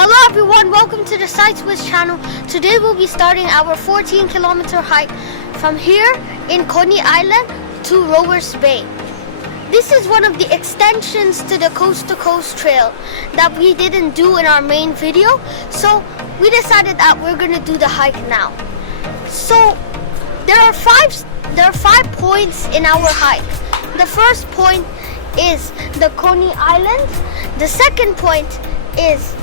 Hello everyone, welcome to the SiteSwiss channel. Today we'll be starting our 14-kilometer hike from here in Coney Island to Rowers Bay. This is one of the extensions to the coast-to-coast trail that we didn't do in our main video, so we decided that we're gonna do the hike now. So there are five points in our hike. The first point is the Coney Island. The second point is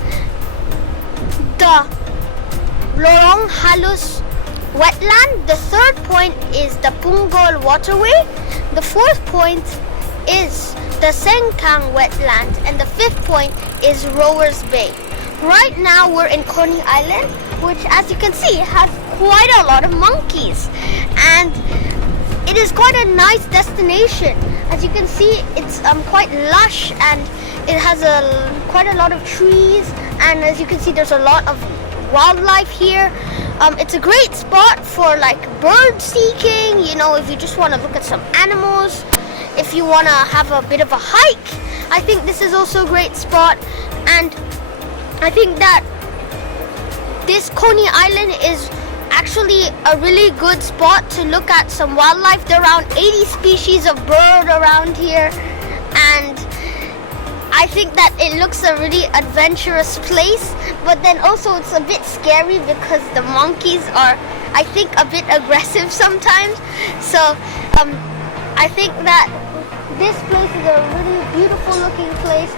the Lorong Halus wetland. The third point is the Punggol Waterway. The fourth point is the Sengkang wetland, and the fifth point is Rowers Bay. Right now we're in Coney Island, which, as you can see, has quite a lot of monkeys, and it is quite a nice destination. As you can see, it's quite lush, and it has quite a lot of trees, and as you can see, there's a lot of wildlife here. It's a great spot for like bird seeking, you know, if you just want to look at some animals, if you want to have a bit of a hike. I think this is also a great spot, and I think that this Coney Island is actually a really good spot to look at some wildlife. There are around 80 species of bird around here, and I think that it looks a really adventurous place, but then also it's a bit scary because the monkeys are, I think, a bit aggressive sometimes. So I think that this place is a really beautiful looking place,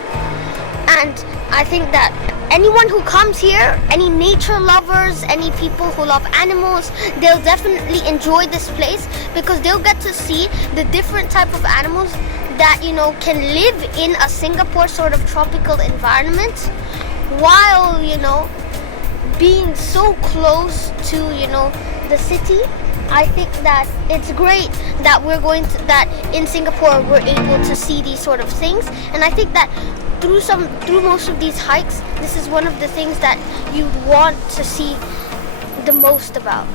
and I think that anyone who comes here, any nature lovers, any people who love animals, they'll definitely enjoy this place because they'll get to see the different type of animals that, you know, can live in a Singapore sort of tropical environment while, you know, being so close to, you know, the city. I think that it's great that that in Singapore we're able to see these sort of things, and I think that through most of these hikes, this is one of the things that you'd want to see the most about.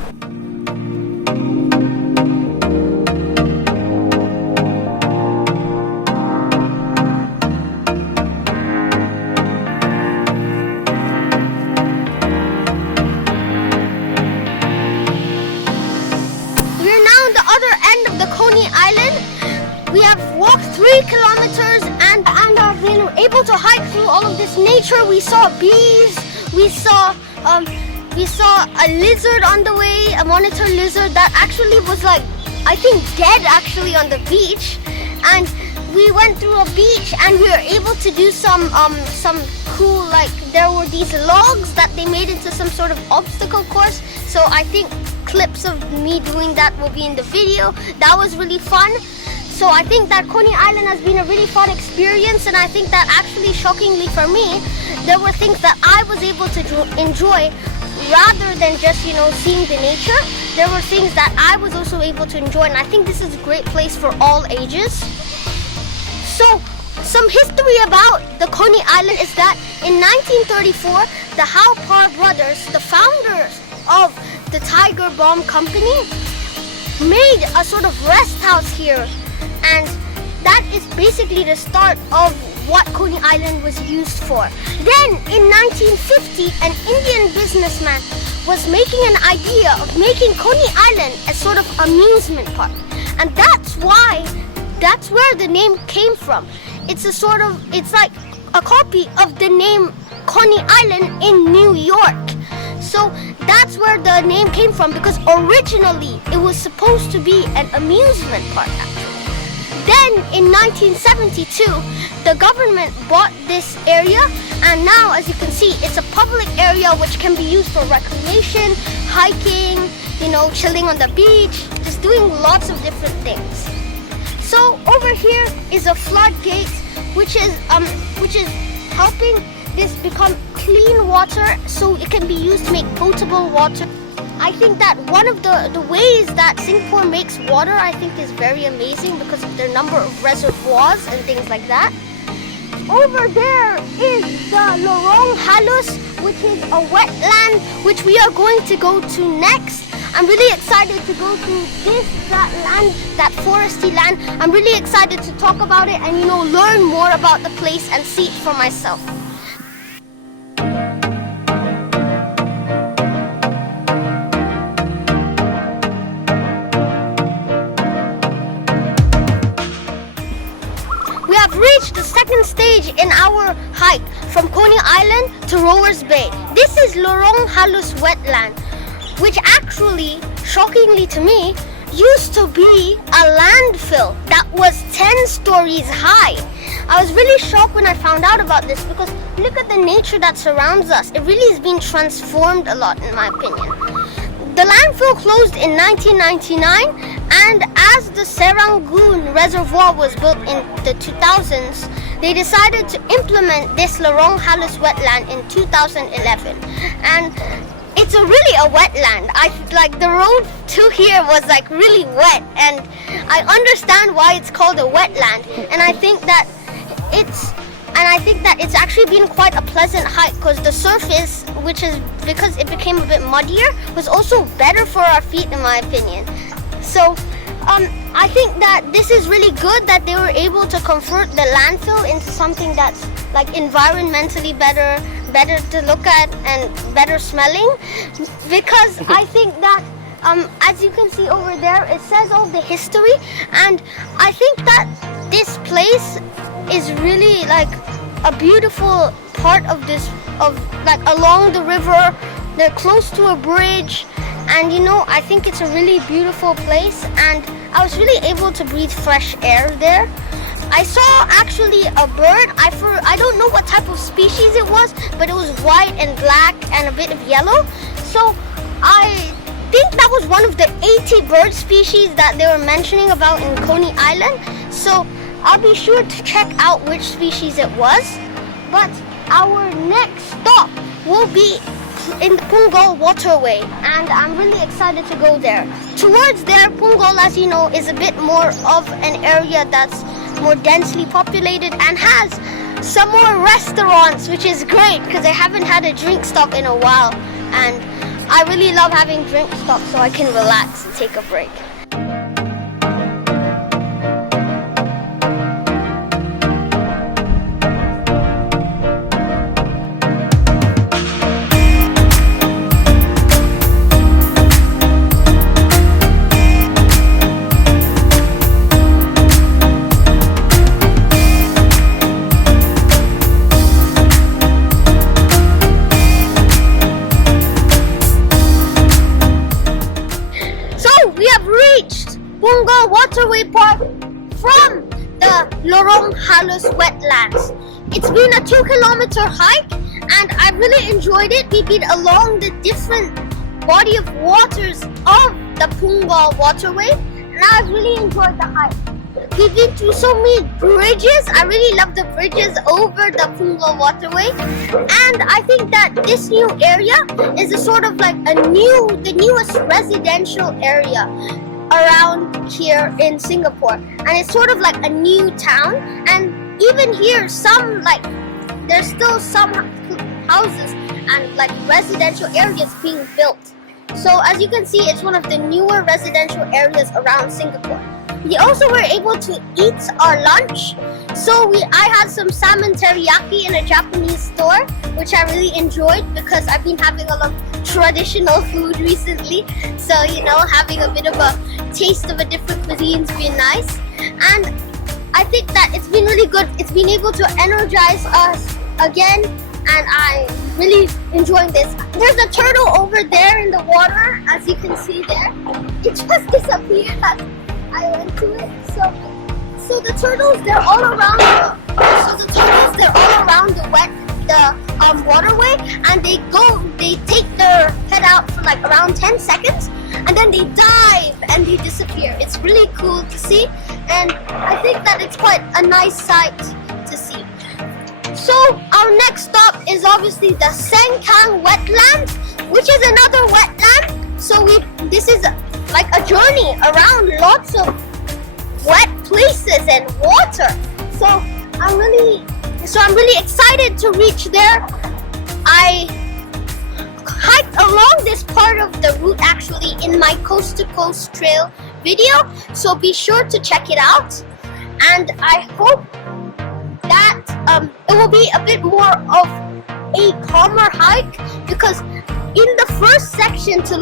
We're now on the other end of the Coney Island. We have walked 3 kilometers and have been able to hike through all of this nature. We saw bees, we saw a lizard on the way, a monitor lizard that actually was like, I think, dead actually on the beach. And we went through a beach and we were able to do some cool, like, there were these logs that they made into some sort of obstacle course. So I think clips of me doing that will be in the video. That was really fun. So I think that Coney Island has been a really fun experience, and I think that actually, shockingly for me, there were things that I was able to enjoy rather than just, you know, seeing the nature. There were things that I was also able to enjoy, and I think this is a great place for all ages. So some history about the Coney Island is that in 1934, the Halus brothers, the founders of the Tiger Bomb Company, made a sort of rest house here. And that is basically the start of what Coney Island was used for. Then in 1950, an Indian businessman was making an idea of making Coney Island a sort of amusement park. And that's where the name came from. It's like a copy of the name Coney Island in New York. So that's where the name came from, because originally it was supposed to be an amusement park actually. Then in 1972, the government bought this area, and now, as you can see, it's a public area which can be used for recreation, hiking, you know, chilling on the beach, just doing lots of different things. So over here is a floodgate, which is helping this become clean water so it can be used to make potable water. I think that one of the ways that Singapore makes water, I think, is very amazing because of their number of reservoirs and things like that. Over there is the Lorong Halus, which is a wetland, which we are going to go to next. I'm really excited to go to that foresty land. I'm really excited to talk about it and, you know, learn more about the place and see it for myself. reached the second stage in our hike from Coney Island to Rowers Bay. This is Lorong Halus Wetland, which actually, shockingly to me, used to be a landfill that was 10 stories high. I was really shocked when I found out about this because look at the nature that surrounds us. It really has been transformed a lot in my opinion. The landfill closed in 1999, and as the Serangoon Reservoir was built in the 2000s, they decided to implement this Lorong Halus wetland in 2011. And it's really a wetland. Like the road to here was like really wet, and I understand why it's called a wetland. And I think that it's actually been quite a pleasant hike because the surface, which is because it became a bit muddier, was also better for our feet in my opinion. So I think that this is really good that they were able to convert the landfill into something that's like environmentally better to look at and better smelling, because I think that as you can see over there, it says all the history, and I think that this place is really like a beautiful part of like along the river. They're close to a bridge, and I think it's a really beautiful place, and I was really able to breathe fresh air there. I saw actually a bird. I don't know what type of species it was, but it was white and black and a bit of yellow. So I think that was one of the 80 bird species that they were mentioning about in Coney Island. So I'll be sure to check out which species it was. But our next stop will be in the Punggol Waterway, and I'm really excited to go there. Towards there, Punggol, as you know, is a bit more of an area that's more densely populated and has some more restaurants, which is great because I haven't had a drink stop in a while, and I really love having drink stops so I can relax and take a break. Punggol Waterway Park from the Lorong Halus Wetlands. It's been a 2-kilometer hike, and I really enjoyed it. We've been along the different body of waters of the Punggol Waterway, and I've really enjoyed the hike. We've been through so many bridges. I really love the bridges over the Punggol Waterway, and I think that this new area is a sort of like the newest residential area around here in Singapore, and it's sort of like a new town. And even here, there's still some houses and like residential areas being built. So as you can see, it's one of the newer residential areas around Singapore. We also were able to eat our lunch. So I had some salmon teriyaki in a Japanese store, which I really enjoyed because I've been having a lot of traditional food recently. So, having a bit of a taste of a different cuisine's been nice. And I think that it's been really good. It's been able to energize us again, and I'm really enjoying this. There's a turtle over there in the water, as you can see there. It just disappeared as I went to it. So the turtles, they're all around the waterway, and they take their head out for like around 10 seconds, and then they dive and they disappear. It's really cool to see, and I think that it's quite a nice sight to see. So our next stop is obviously the Sengkang wetland, which is another wetland. So this is like a journey around lots of wet places and water. So I'm really excited to reach there. I hiked along this part of the route actually in my coast to coast trail video, so be sure to check it out. And I hope that it will be a bit more of a calmer hike, because in the first section to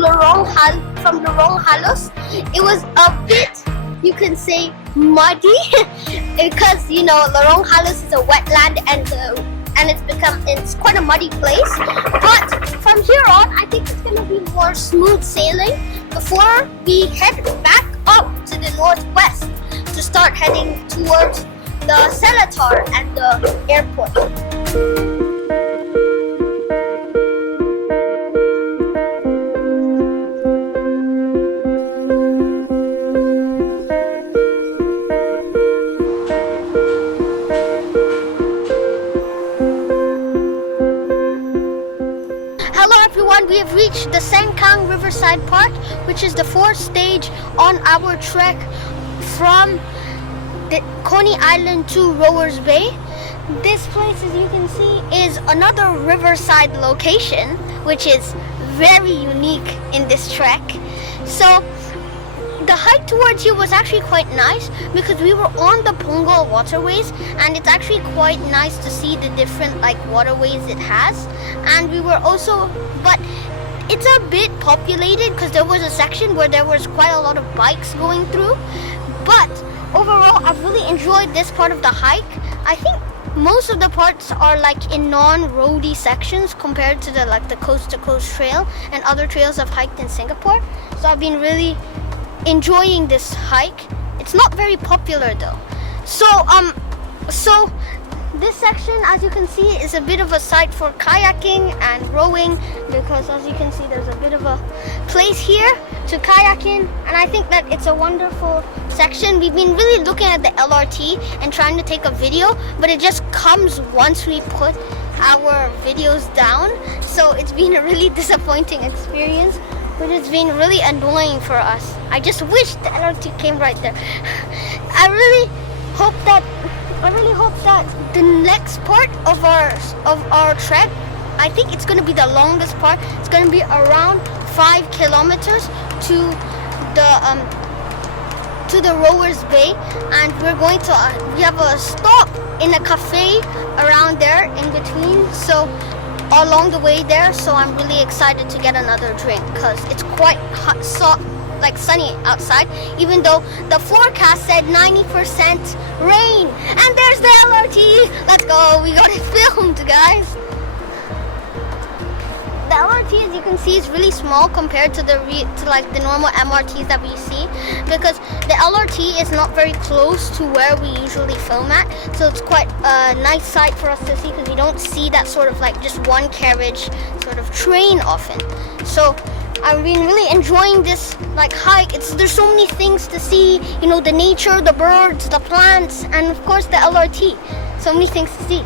from Lorong Halus, it was a bit, you can say, muddy because Lorong Halus is a wetland and it's quite a muddy place. But from here on, I think it's gonna be more smooth sailing before we head back up to the northwest to start heading towards the Seletar and the airport. We have reached the Sengkang Riverside Park, which is the fourth stage on our trek from the Coney Island to Rowers Bay. This place, as you can see, is another riverside location, which is very unique in this trek. So the hike towards here was actually quite nice because we were on the Punggol Waterways, and it's actually quite nice to see the different waterways it has. And we were also, but it's a bit populated because there was a section where there was quite a lot of bikes going through. But overall, I've really enjoyed this part of the hike. I think most of the parts are in non-roady sections compared to the coast-to-coast trail and other trails I've hiked in Singapore. So I've been really enjoying this hike. It's not very popular though. So this section, as you can see, is a bit of a site for kayaking and rowing because, as you can see, there's a bit of a place here to kayak in, and I think that it's a wonderful section. We've been really looking at the LRT and trying to take a video, but it just comes once we put our videos down, so it's been a really disappointing experience, but it's been really annoying for us. I just wish the LRT came right there. I really hope that the next part of our trek, I think it's going to be the longest part. It's going to be around 5 kilometers to the Rowers Bay, and we have a stop in a cafe around there in between, so along the way there. So I'm really excited to get another drink because it's quite hot, sunny outside, even though the forecast said 90% rain. And there's the LRT. Let's go. We got it filmed, guys. The LRT, as you can see, is really small compared to the normal MRTs that we see, because the LRT is not very close to where we usually film at. So it's quite a nice sight for us to see because we don't see that sort of just one carriage sort of train often. So I've been really enjoying this hike. There's so many things to see, the nature, the birds, the plants, and of course the LRT. So many things to see.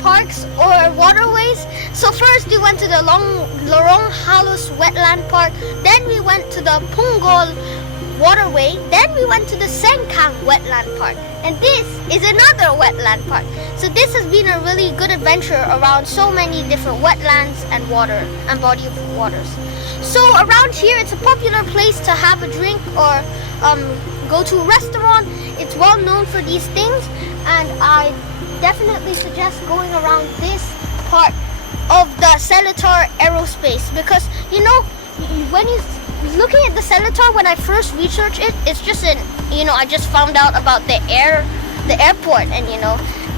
Parks or waterways. So first we went to the Lorong Halus Wetland Park, then we went to the Punggol Waterway, then we went to the Sengkang Wetland Park, and this is another wetland park. So this has been a really good adventure around so many different wetlands and water and body of waters. So around here, it's a popular place to have a drink or go to a restaurant. It's well known for these things, and I definitely suggest going around this part of the Seletar Aerospace because when you're looking at the Seletar, when I first researched it, it's just I just found out about the airport and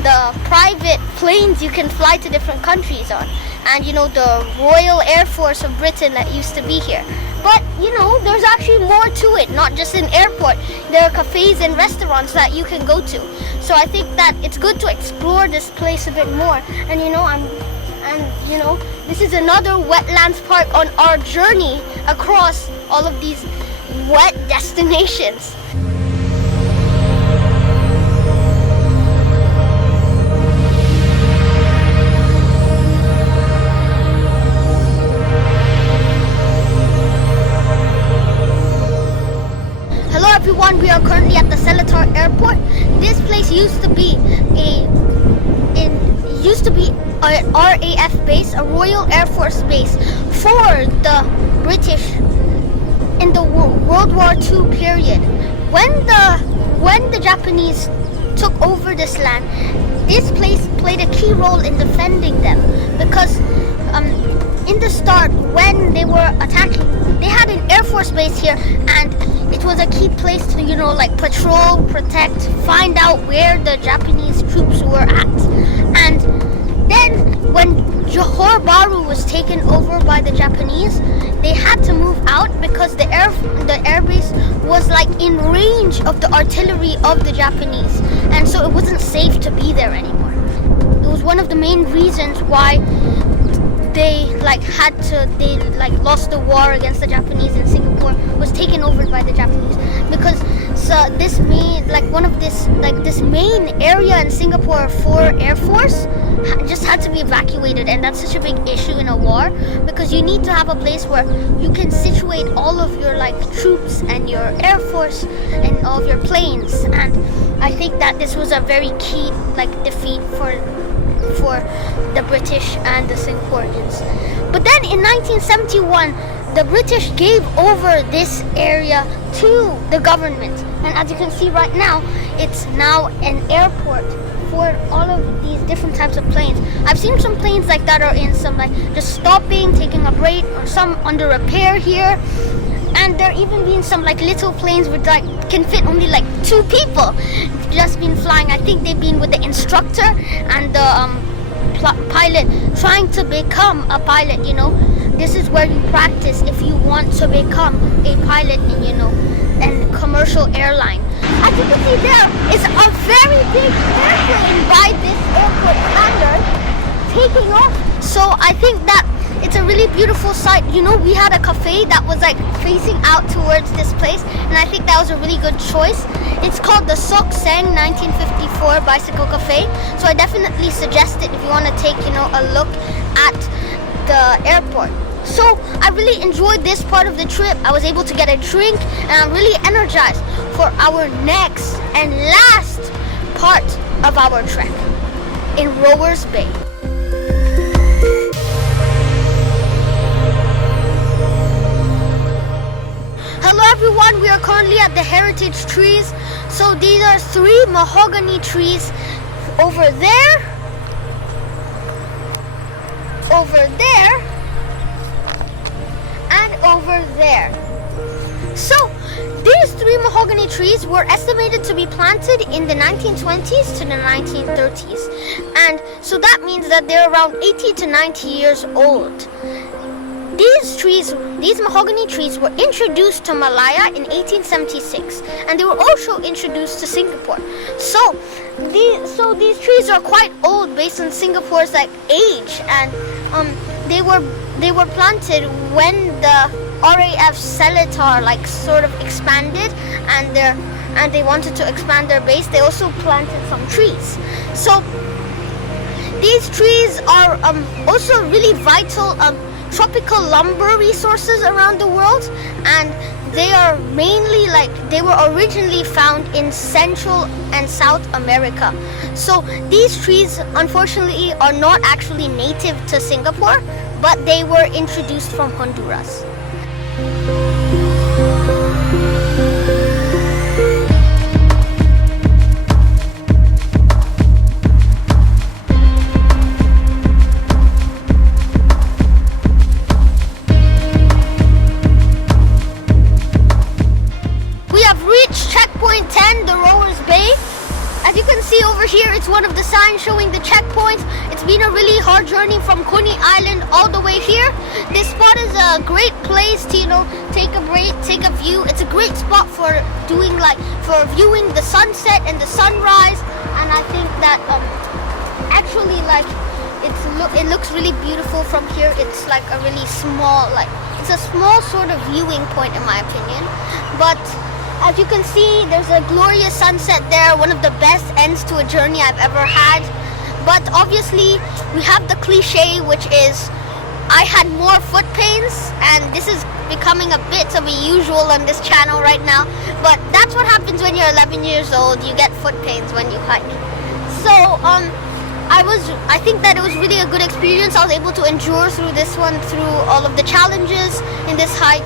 the private planes you can fly to different countries on, and the Royal Air Force of Britain that used to be here. But there's actually more to it, not just an airport. There are cafes and restaurants that you can go to. So I think that it's good to explore this place a bit more. And this is another wetlands park on our journey across all of these wet destinations. used to be an RAF base, a Royal Air Force base for the British in the World War II period. When the Japanese took over this land, this place played a key role in defending them, because in the start, when they were attacking, they had an Air Force base here, and it was a key place to, like patrol, protect, find out where the Japanese troops were at. And then when Johor Bahru was taken over by the Japanese, they had to move out because the air base was like in range of the artillery of the Japanese, and so it wasn't safe to be there anymore. It was one of the main reasons why they lost the war against the Japanese, and Singapore was taken over by the Japanese, because this main area in Singapore for Air Force just had to be evacuated, and that's such a big issue in a war, because you need to have a place where you can situate all of your troops and your Air Force and all of your planes. And I think that this was a very key defeat for the British and the Singaporeans. But then in 1971, the British gave over this area to the government, and as you can see right now, it's now an airport for all of these different types of planes. I've seen some planes like that are in some just stopping, taking a break, or some under repair here. And there even been some little planes with can fit only 2 people just been flying. I think they've been with the instructor and the pilot trying to become a pilot. This is where you practice if you want to become a pilot in and commercial airline. As you can see, there is a very big airplane by this airport standard taking off. So I think that it's a really beautiful sight. We had a cafe that was facing out towards this place, and I think that was a really good choice. It's called the Sok Seng 1954 Bicycle Cafe. So I definitely suggest it if you want to take a look at the airport. So I really enjoyed this part of the trip. I was able to get a drink, and I'm really energized for our next and last part of our trek in Rowers Bay. Hello everyone, we are currently at the heritage trees. So these are 3 mahogany trees over there, and over there. So these 3 mahogany trees were estimated to be planted in the 1920s to the 1930s. And so that means that they're around 80 to 90 years old. These mahogany trees were introduced to Malaya in 1876, and they were also introduced to Singapore. So these trees are quite old based on Singapore's age, and they were planted when the RAF Seletar sort of expanded, and they wanted to expand their base. They also planted some trees. So these trees are also really vital tropical lumber resources around the world, and they are mainly they were originally found in Central and South America. So these trees unfortunately are not actually native to Singapore, but they were introduced from Honduras. Here it's one of the signs showing the checkpoints. It's been a really hard journey from Coney Island all the way here. This spot is a great place to take a break, take a view. It's a great spot for viewing the sunset and the sunrise, and I think that actually it looks really beautiful from here. It's a really small it's a small sort of viewing point in my opinion, but as you can see, there's a glorious sunset there, one of the best ends to a journey I've ever had. But obviously, we have the cliche, which is, I had more foot pains, and this is becoming a bit of a usual on this channel right now. But that's what happens when you're 11 years old, you get foot pains when you hike. So, I think that it was really a good experience. I was able to endure through this one, through all of the challenges in this hike.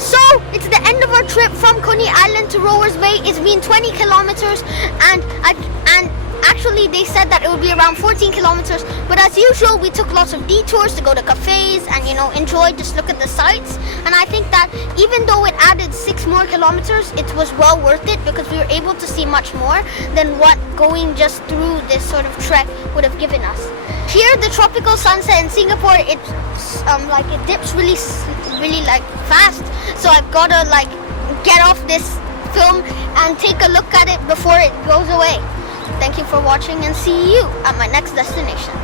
So it's the end of our trip from Coney Island to Rowers Bay. It's been 20 kilometers, and actually they said that it would be around 14 kilometers. But as usual, we took lots of detours to go to cafes and enjoy, just look at the sights. And I think that even though it added 6 more kilometers, it was well worth it because we were able to see much more than what going just through this sort of trek would have given us. Here, the tropical sunset in Singapore, it dips really like fast. So I've gotta get off this film and take a look at it before it goes away. Thank you for watching and see you at my next destination.